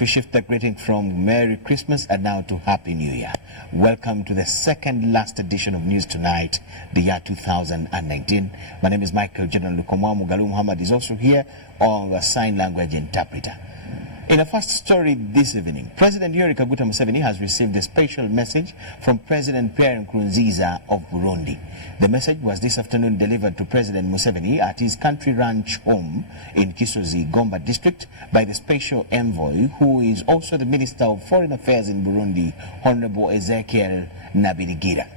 to shift the greeting from Merry Christmas and now to Happy New Year. Welcome to the second last edition of News Tonight, the year 2019. My name is Michael General Lukomwa. Mugalu Muhammad is also here on the sign language interpreter. In the first story this evening, President Yoweri Kaguta Museveni has received a special message from President Pierre Nkurunziza of Burundi. The message was this afternoon delivered to President Museveni at his country ranch home in Kisozi, Gomba district by the special envoy, who is also the Minister of Foreign Affairs in Burundi, Honorable Ezekiel Nabirigira.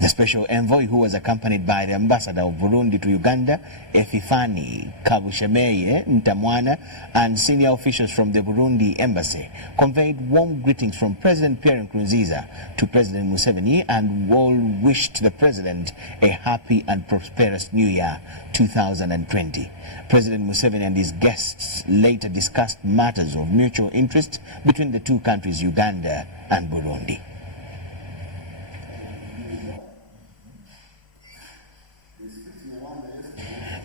The special envoy, who was accompanied by the ambassador of Burundi to Uganda, Epifani Kabushemeye Ntamwana, and senior officials from the Burundi embassy, conveyed warm greetings from President Pierre Nkurunziza to President Museveni and all wished the president a happy and prosperous New Year 2020. President Museveni and his guests later discussed matters of mutual interest between the two countries, Uganda and Burundi.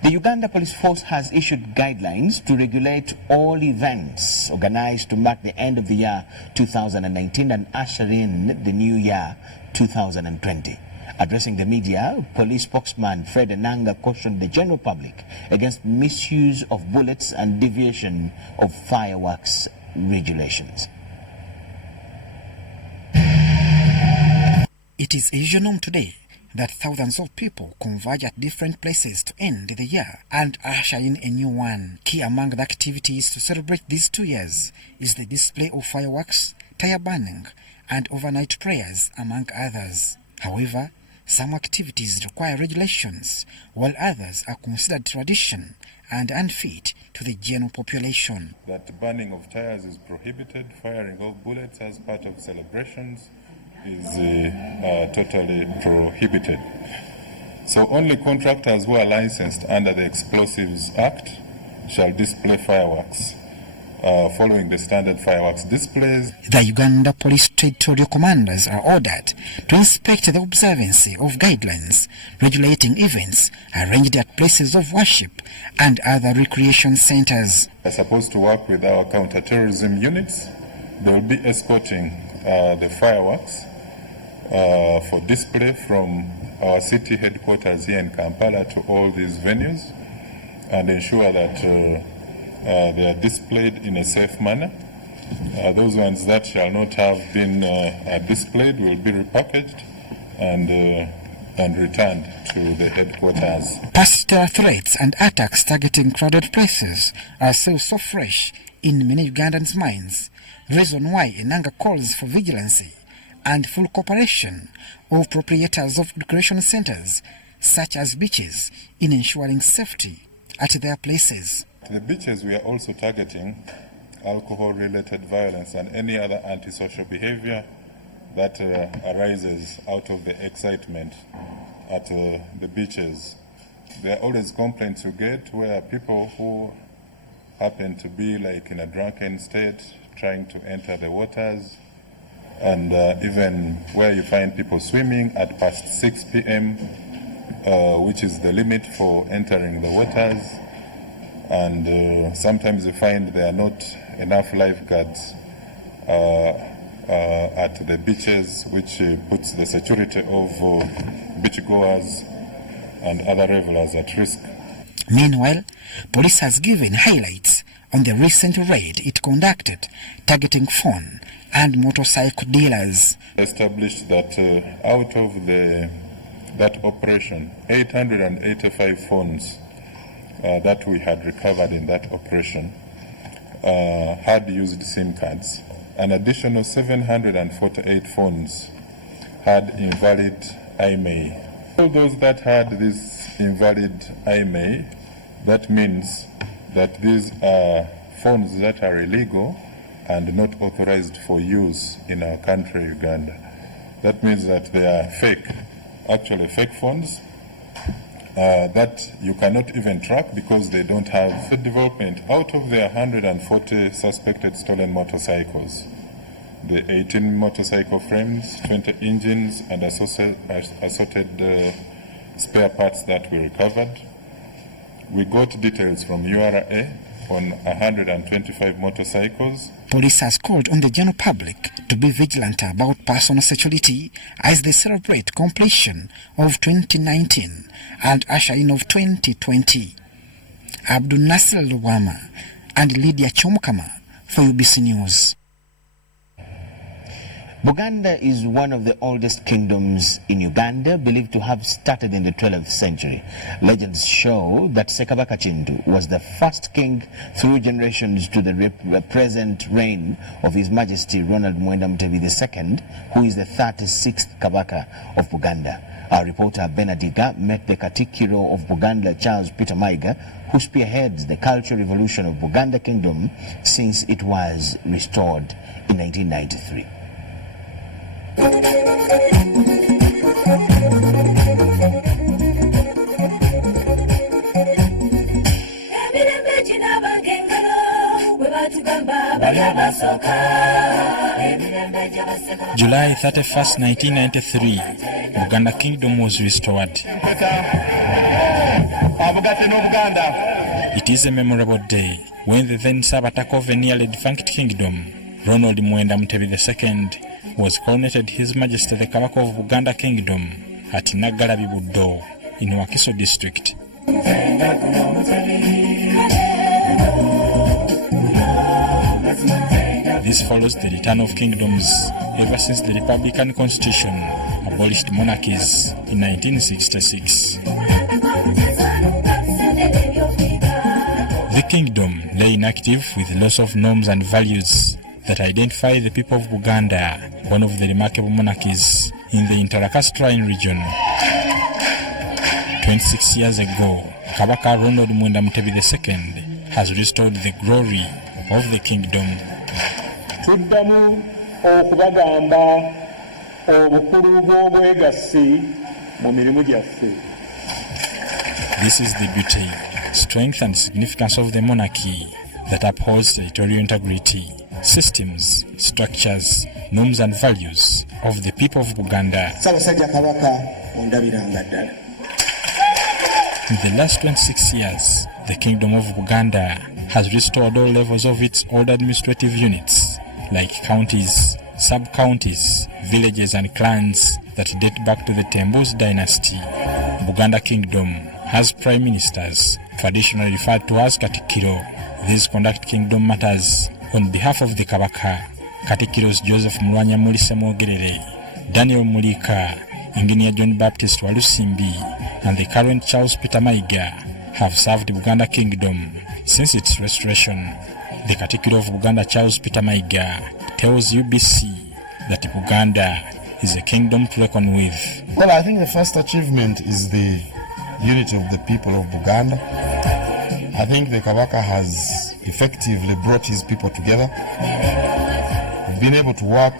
The Uganda Police Force has issued guidelines to regulate all events organized to mark the end of the year 2019 and usher in the new year 2020. Addressing the media, police spokesman Fred Enanga cautioned the general public against misuse of bullets and deviation of fireworks regulations. It is a norm today that thousands of people converge at different places to end the year and usher in a new one. Key among the activities to celebrate these 2 years is the display of fireworks, tire burning, and overnight prayers, among others. However, some activities require regulations, while others are considered tradition and unfit to the general population. That burning of tires is prohibited, firing of bullets as part of celebrations is totally prohibited. So only contractors who are licensed under the Explosives Act shall display fireworks following the standard fireworks displays. The Uganda Police Territorial Commanders are ordered to inspect the observance of guidelines regulating events arranged at places of worship and other recreation centers. We are supposed to work with our counter-terrorism units. They will be escorting the fireworks for display from our city headquarters here in Kampala to all these venues and ensure that they are displayed in a safe manner. Those ones that shall not have been displayed will be repackaged and returned to the headquarters. Past terror threats and attacks targeting crowded places are still so fresh in many Ugandans' minds, reason why Enanga calls for vigilancy and full cooperation of proprietors of recreation centers, such as beaches, in ensuring safety at their places. At the beaches, we are also targeting alcohol-related violence and any other antisocial behavior that arises out of the excitement at the beaches. There are always complaints you get where people who happen to be like in a drunken state trying to enter the waters, and even where you find people swimming at past 6 p.m., which is the limit for entering the waters. And sometimes you find there are not enough lifeguards at the beaches, which puts the security of beachgoers and other revelers at risk. Meanwhile, police has given highlights on the recent raid it conducted targeting phone and motorcycle dealers. Established that out of that operation, 885 phones that we had recovered in that operation had used SIM cards. An additional 748 phones had invalid IMEI. All those that had this invalid IMEI, that means that these are phones that are illegal and not authorized for use in our country, Uganda. That means that they are fake, actually fake phones that you cannot even track because they don't have the development. Out of the 140 suspected stolen motorcycles, the 18 motorcycle frames, 20 engines, and assorted spare parts that we recovered. We got details from URA on 125 motorcycles Police has called on the general public to be vigilant about personal security as they celebrate completion of 2019 and usher in of 2020. Abdul Nasser Luwama and Lydia Chomkama for UBC News. Buganda is one of the oldest kingdoms in Uganda, believed to have started in the 12th century. Legends show that Ssekabaka Kintu was the first king through generations to the present reign of His Majesty Ronald Mwenda Mutebi II, who is the 36th Kabaka of Buganda. Our reporter Benadiga met the Katikiro of Buganda, Charles Peter Maiga, who spearheads the cultural revolution of Buganda Kingdom since it was restored in 1993. July 31st, 1993, Buganda Kingdom was restored. It is a memorable day when the then Sabatako of a nearly defunct kingdom, Ronald Mwenda Mutebi II, was coronated His Majesty the Kabaka of Buganda Kingdom at Nagalabi Buddo in Wakiso district. This follows the return of kingdoms ever since the Republican Constitution abolished monarchies in 1966. The kingdom lay inactive with loss of norms and values that identify the people of Buganda, one of the remarkable monarchies in the Interlacustrine region. 26 years ago, Kabaka Ronald Mwenda Mutebi II has restored the glory of the kingdom. Tuddamu okubagamba obukulu bw'obwegassi mu mirimu gyaffe. This is the beauty, strength and significance of the monarchy that upholds territorial integrity, systems, structures, norms and values of the people of Buganda. In the last 26 years, the Kingdom of Buganda has restored all levels of its old administrative units, like counties, sub-counties, villages and clans that date back to the Tembus dynasty. Buganda Kingdom has prime ministers, traditionally referred to as Katikiro. These conduct kingdom matters on behalf of the Kabaka. Katikiros Joseph Mulwanya Mulise Mwogerere, Daniel Mulika, Engineer John Baptist Walusimbi, and the current Charles Peter Maiga have served Buganda Kingdom since its restoration. The Katikiro of Buganda, Charles Peter Maiga, tells UBC that Buganda is a kingdom to reckon with. Well, I think the first achievement is the unity of the people of Buganda. I think the Kabaka has effectively brought his people together. We've been able to work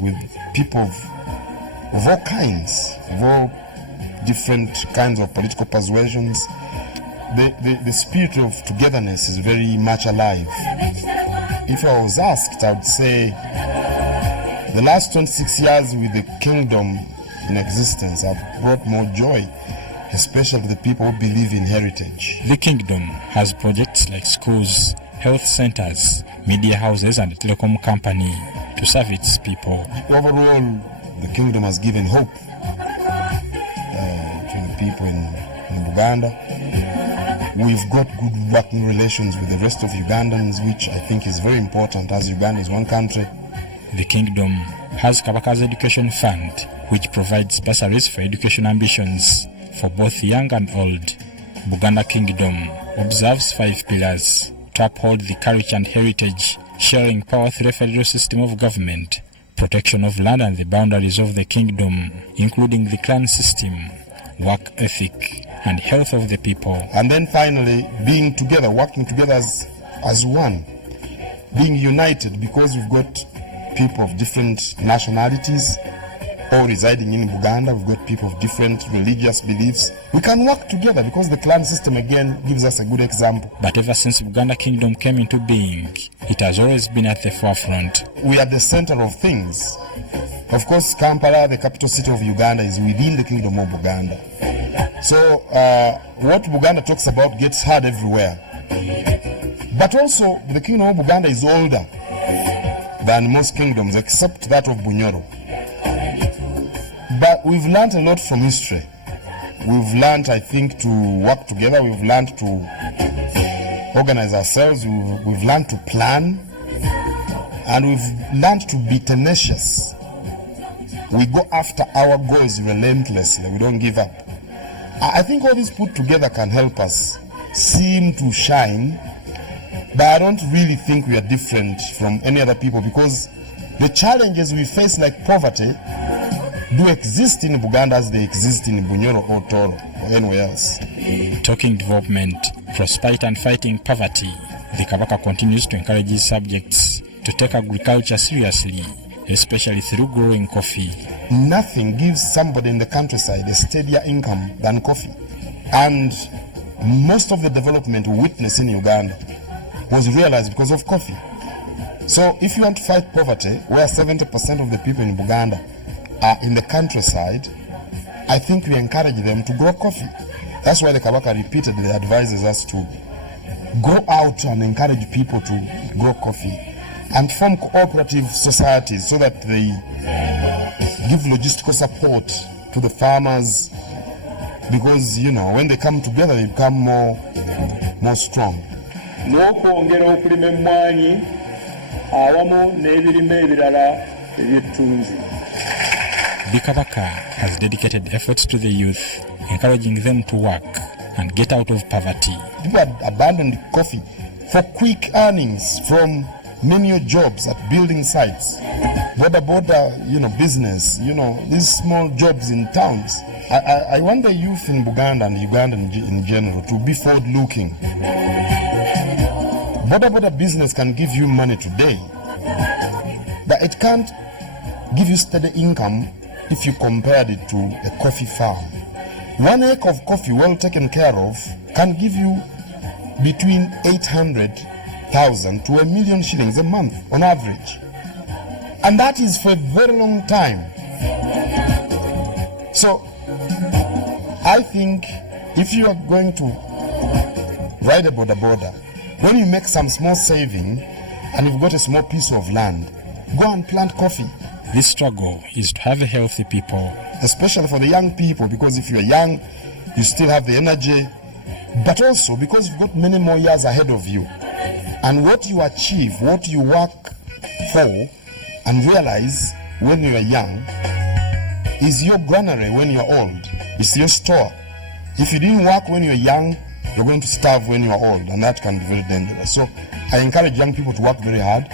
with people of all kinds, of all different kinds of political persuasions. The spirit of togetherness is very much alive. If I was asked, I would say the last 26 years with the kingdom in existence have brought more joy, especially the people who believe in heritage. The kingdom has projects like schools, health centers, media houses and a telecom company to serve its people. Overall, the kingdom has given hope to the people in Buganda. We've got good working relations with the rest of Ugandans, which I think is very important, as Uganda is one country. The kingdom has Kabaka's Education Fund, which provides bursaries for education ambitions for both young and old. Buganda Kingdom observes 5 pillars to uphold the culture and heritage, sharing power through a federal system of government, protection of land and the boundaries of the kingdom, including the clan system, work ethic, and health of the people. And then finally, being together, working together as one, being united, because we've got people of different nationalities all residing in Buganda. We've got people of different religious beliefs. We can work together because the clan system again gives us a good example. But ever since Buganda Kingdom came into being, it has always been at the forefront. We are the center of things. Of course, Kampala, the capital city of Uganda, is within the Kingdom of Buganda. So what Buganda talks about gets heard everywhere. But also, the Kingdom of Buganda is older than most kingdoms except that of Bunyoro. But we've learned a lot from history. We've learned, I think, to work together. We've learned to organize ourselves. We've learned to plan. And we've learned to be tenacious. We go after our goals relentlessly. We don't give up. I think all this put together can help us seem to shine, but I don't really think we are different from any other people, because the challenges we face, like poverty, do exist in Buganda as they exist in Bunyoro or Toro or anywhere else. Talking development, prosperity and fighting poverty, the Kabaka continues to encourage his subjects to take agriculture seriously, especially through growing coffee. Nothing gives somebody in the countryside a steadier income than coffee. And most of the development we witness in Uganda was realized because of coffee. So if you want to fight poverty, where 70% of the people in Buganda are in the countryside, I think we encourage them to grow coffee. That's why the Kabaka repeatedly advises us to go out and encourage people to grow coffee and form cooperative societies so that they give logistical support to the farmers, because, you know, when they come together, they become more strong. N'okwongera okulima emmwanyi awamu n'ebirime ebirala eby'ettunzi. The Kabaka has dedicated efforts to the youth, encouraging them to work and get out of poverty. People had abandoned coffee for quick earnings from menial jobs at building sites, border, business, these small jobs in towns. I want the youth in Buganda and Uganda in general to be forward-looking. Border business can give you money today, but it can't give you steady income if you compared it to a coffee farm. 1 acre of coffee well taken care of can give you between 800,000 to 1 million shillings a month on average. And that is for a very long time. So I think if you are going to ride a border, when you make some small saving and you've got a small piece of land, go and plant coffee. This struggle is to have a healthy people. Especially for the young people, because if you're young, you still have the energy, but also because you've got many more years ahead of you. And what you achieve, what you work for and realize when you are young is your granary when you're old. It's your store. If you didn't work when you're young, you're going to starve when you're old, and that can be very dangerous. So I encourage young people to work very hard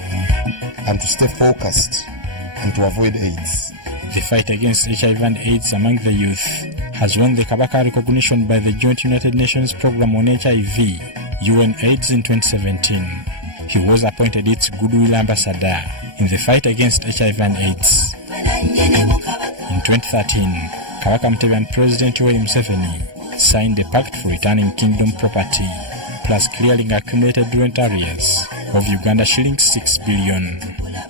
and to stay focused and to avoid AIDS. The fight against HIV and AIDS among the youth has won the Kabaka recognition by the Joint United Nations Programme on HIV, UN-AIDS, in 2017. He was appointed its Goodwill Ambassador in the fight against HIV and AIDS. In 2013, Kabaka Mutebi and President Yoweri Museveni signed a pact for returning kingdom property, plus clearing accumulated rent arrears of Uganda shillings 6 billion.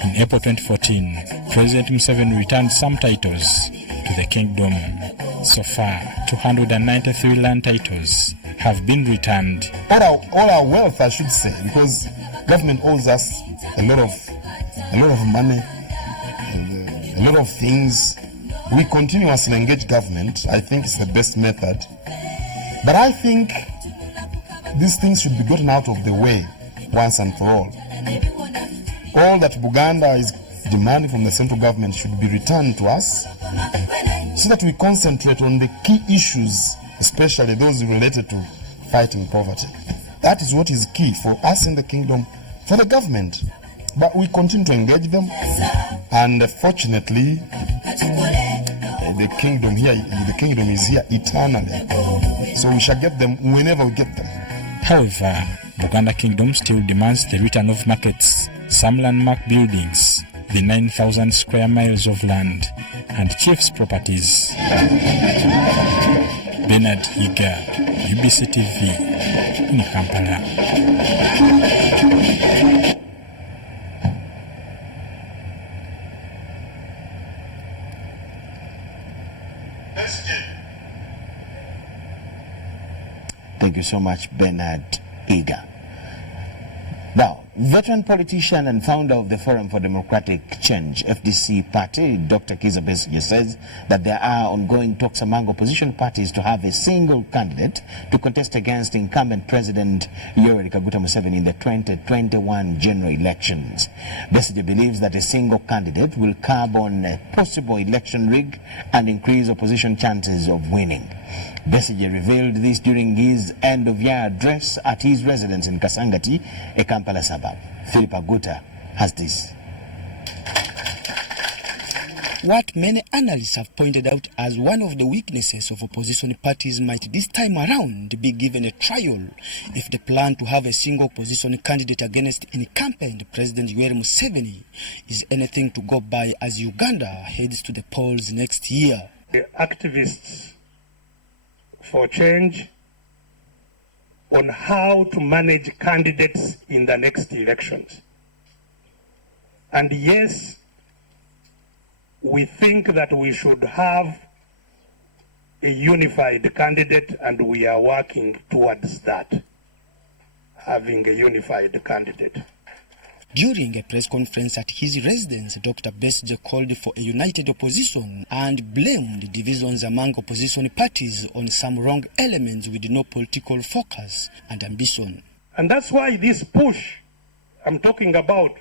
In April 2014, President Museveni returned some titles to the kingdom. So far, 293 land titles have been returned. All our wealth, I should say, because government owes us a lot of money, and a lot of things. We continuously engage government. I think it's the best method. But I think these things should be gotten out of the way once and for all. All that Buganda is demanding from the central government should be returned to us, so that we concentrate on the key issues, especially those related to fighting poverty. That is what is key for us in the kingdom, for the government. But we continue to engage them, and fortunately, the kingdom is here eternally. So we shall get them whenever we get them. However, Buganda Kingdom still demands the return of markets, some landmark buildings, the 9,000 square miles of land, and chiefs' properties. Bernard Iga, UBC TV, in Kampala. Thank you so much, Bernard Iga. Now, Veteran politician and founder of the Forum for Democratic Change, FDC party, Dr. Kizza Besigye, says that there are ongoing talks among opposition parties to have a single candidate to contest against incumbent President Yoweri Kaguta Museveni in the 2021 general elections. Besigye believes that a single candidate will curb on a possible election rig and increase opposition chances of winning. Besigye revealed this during his end-of-year address at his residence in Kasangati, a Kampala suburb. Philip Aguta has this. What many analysts have pointed out as one of the weaknesses of opposition parties might this time around be given a trial if the plan to have a single opposition candidate against incumbent President Yoweri Museveni is anything to go by as Uganda heads to the polls next year. The activists for change on how to manage candidates in the next elections. And yes, we think that we should have a unified candidate, and we are working towards that, having a unified candidate. During a press conference at his residence, Dr. Besigye called for a united opposition and blamed divisions among opposition parties on some wrong elements with no political focus and ambition. And that's why this push I'm talking about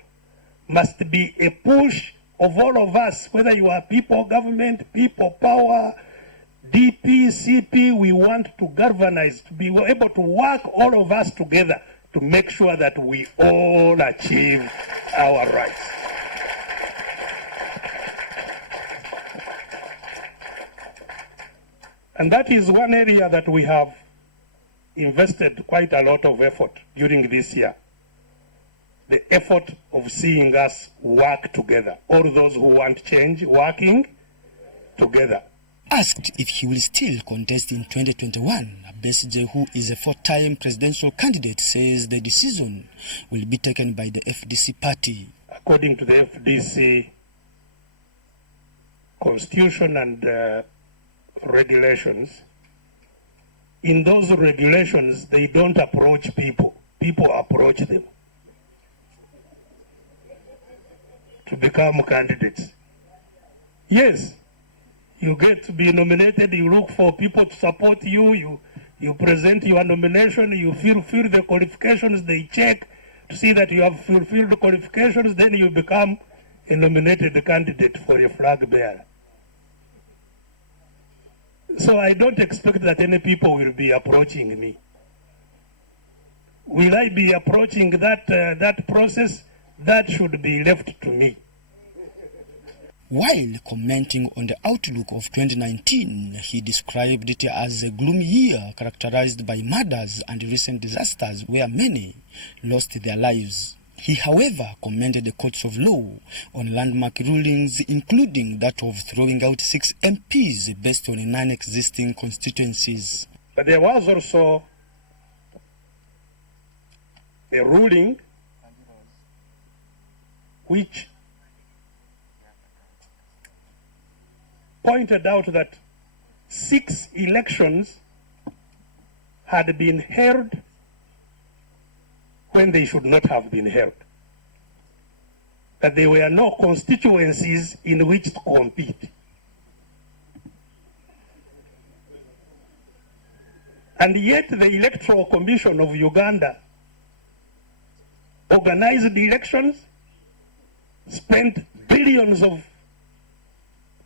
must be a push of all of us, whether you are people government, people power, DP, CP. We want to galvanize, to be able to work all of us together to make sure that we all achieve our rights. And that is one area that we have invested quite a lot of effort during this year. The effort of seeing us work together. All those who want change working together. Asked if he will still contest in 2021, Besigye, who is a four-time presidential candidate, says the decision will be taken by the FDC party. According to the FDC constitution and regulations, in those regulations, they don't approach people. People approach them to become candidates. Yes. You get to be nominated, you look for people to support you, you present your nomination, you fulfill the qualifications, they check to see that you have fulfilled the qualifications, then you become a nominated candidate for a flag bearer. So I don't expect that any people will be approaching me. Will I be approaching that process? That should be left to me. While commenting on the outlook of 2019, he described it as a gloomy year characterized by murders and recent disasters where many lost their lives. He, however, commended the courts of law on landmark rulings, including that of throwing out 6 MPs based on non-existing constituencies. But there was also a ruling which pointed out that 6 elections had been held when they should not have been held. That there were no constituencies in which to compete. And yet the Electoral Commission of Uganda organized the elections, spent billions of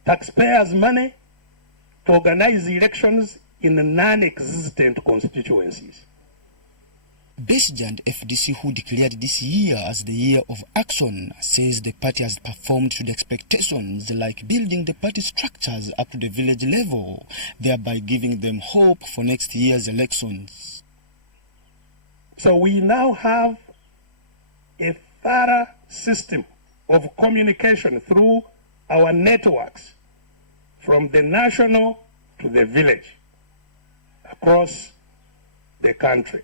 taxpayers' money to organize elections in non-existent constituencies. Besigye and FDC, who declared this year as the year of action, says the party has performed to the expectations, like building the party structures up to the village level, thereby giving them hope for next year's elections. So we now have a thorough system of communication through our networks from the national to the village across the country.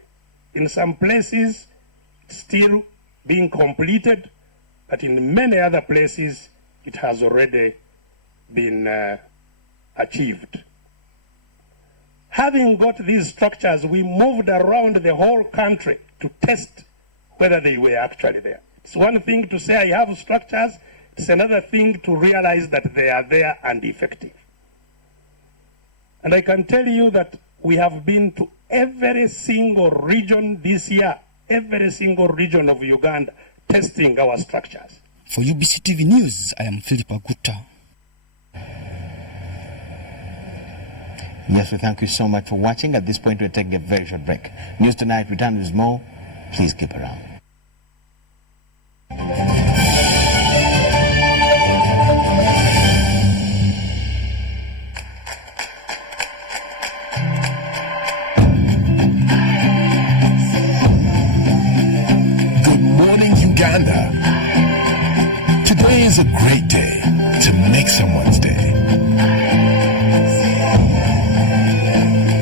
In some places, still being completed, but in many other places, it has already been achieved. Having got these structures, we moved around the whole country to test whether they were actually there. It's one thing to say I have structures, it's another thing to realize that they are there and effective. And I can tell you that we have been to every single region this year, every single region of Uganda, testing our structures. For UBC TV News, I am Philip Aguta. Yes, we thank you so much for watching. At this point, we'll take a very short break. News Tonight returns with more. Please keep around. Good morning, Uganda. Today is a great day to make someone's day.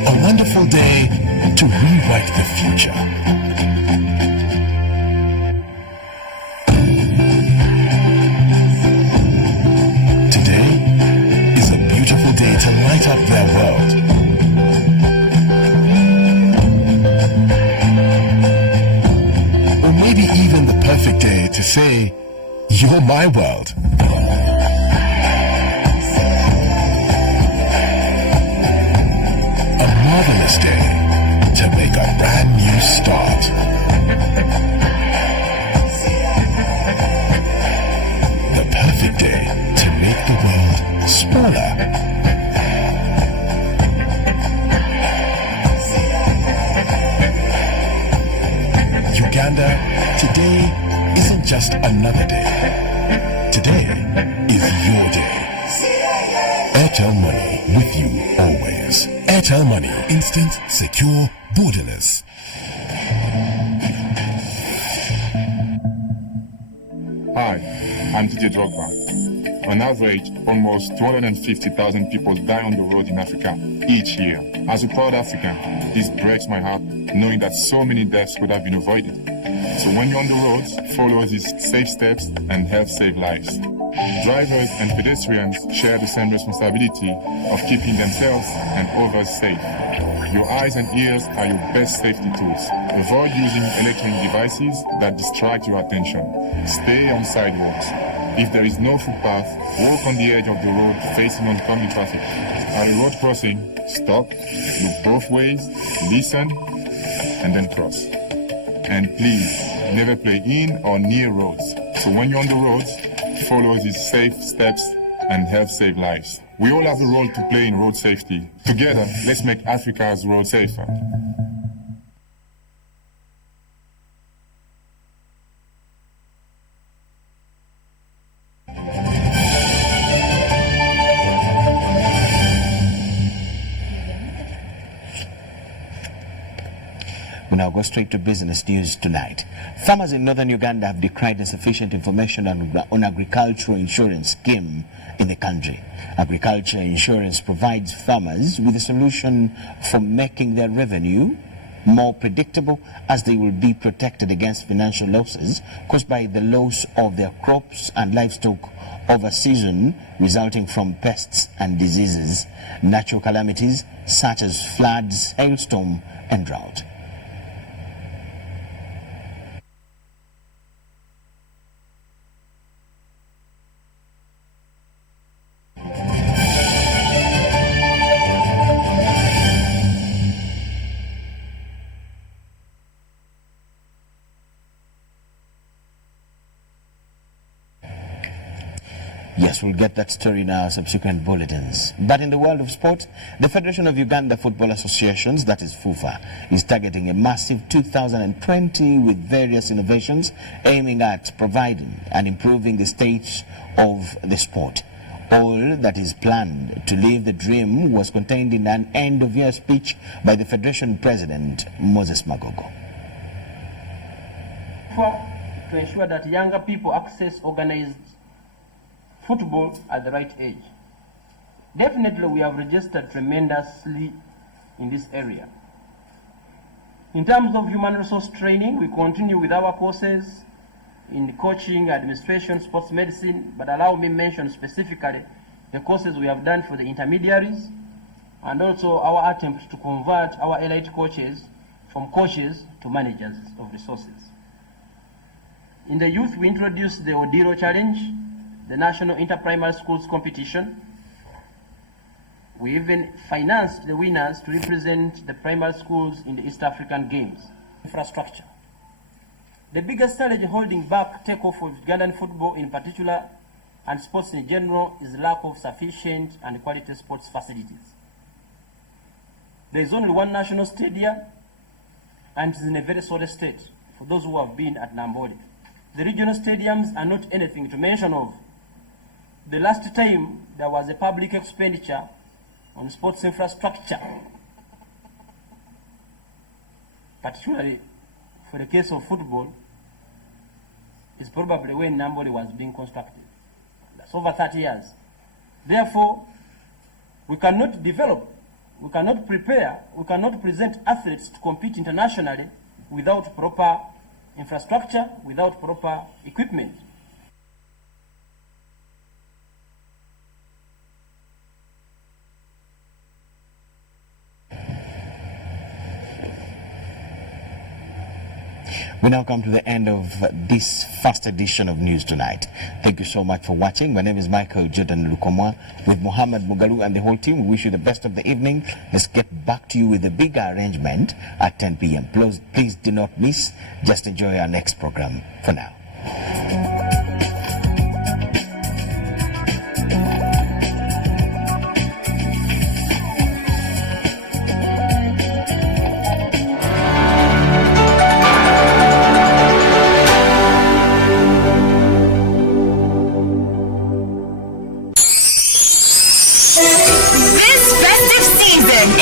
A wonderful day to rewrite the future. Today is a beautiful day to light up their world. Or maybe even the perfect day to say, "You're my world." A marvelous day to make a brand new start. The perfect day to make the world smaller. Uganda, today isn't just another day. Today is your day. Airtel Money, with you always. Airtel Money, instant, secure, borderless. Hi, I'm TJ Drogba. On average, almost 250,000 people die on the road in Africa each year. As a proud African, this breaks my heart knowing that so many deaths could have been avoided. So when you're on the roads, follow these safe steps and help save lives. Drivers and pedestrians share the same responsibility of keeping themselves and others safe. Your eyes and ears are your best safety tools. Avoid using electronic devices that distract your attention. Stay on sidewalks. If there is no footpath, walk on the edge of the road facing oncoming traffic. At a road crossing, stop, look both ways, listen, and then cross. And please, never play in or near roads. So when you're on the roads, follow these safe steps and help save lives. We all have a role to play in road safety. Together, let's make Africa's road safer. We now go straight to business news tonight. Farmers in northern Uganda have decried insufficient information on agricultural insurance scheme in the country. Agriculture insurance provides farmers with a solution for making their revenue more predictable, as they will be protected against financial losses caused by the loss of their crops and livestock over season resulting from pests and diseases, natural calamities such as floods, hailstorm, and drought. Yes, we'll get that story in our subsequent bulletins. But in the world of sport, the Federation of Uganda Football Associations, that is FUFA, is targeting a massive 2020 with various innovations aiming at providing and improving the state of the sport. All that is planned to live the dream was contained in an end-of-year speech by the Federation President, Moses Magogo. To ensure that younger people access organized football at the right age. Definitely we have registered tremendously in this area. In terms of human resource training, we continue with our courses in coaching, administration, sports medicine, but allow me to mention specifically the courses we have done for the intermediaries and also our attempt to convert our elite coaches from coaches to managers of resources. In the youth, we introduced the Odiro Challenge, the National Inter-Primary Schools Competition. We even financed the winners to represent the primary schools in the East African Games. Infrastructure. The biggest challenge holding back takeoff of Ugandan football in particular and sports in general is lack of sufficient and quality sports facilities. There is only one national stadium and it is in a very sorry state for those who have been at Nambole. The regional stadiums are not anything to mention of. The last time there was a public expenditure on sports infrastructure, particularly for the case of football, is probably when Nambole was being constructed. That's over 30 years. Therefore, we cannot develop, we cannot prepare, we cannot present athletes to compete internationally without proper infrastructure, without proper equipment. We now come to the end of this first edition of News Tonight. Thank you so much for watching. My name is Michael Jordan Lukomwa with Muhammad Mugalu and the whole team. We wish you the best of the evening. Let's get back to you with a bigger arrangement at 10 p.m. Please do not miss. Just enjoy our next program for now.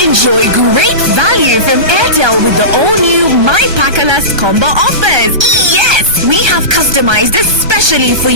Enjoy great value from Airtel with the all-new My Packalas combo offers. Yes, we have customized especially for you.